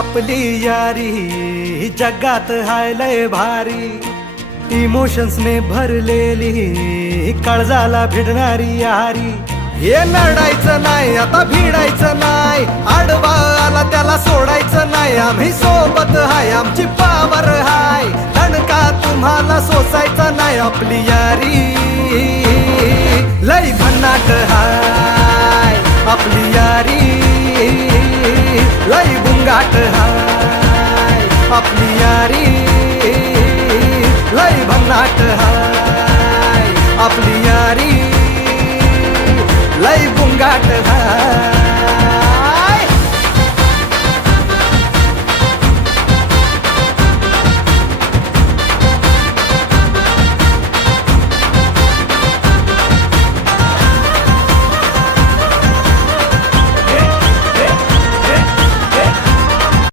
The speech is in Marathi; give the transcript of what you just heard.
आपली यारी जगात हाय लय भारी, इमोशन्स ने भरलेली काळजाला भिडणारी यारी. हे नडायचं नाही आता भिडायचं नाही, आडवा आला त्याला सोडायचं नाही. आम्ही सोबत हाय आमची पावर हाय, दणका तुम्हाला सोसायचा नाही. आपली यारी लय भन्नाट हाय, आपली यारी लय बुंगाट हाय. आपली यारी लय भन्नाट हाय, आपली यारी लय बुंगाट हाय.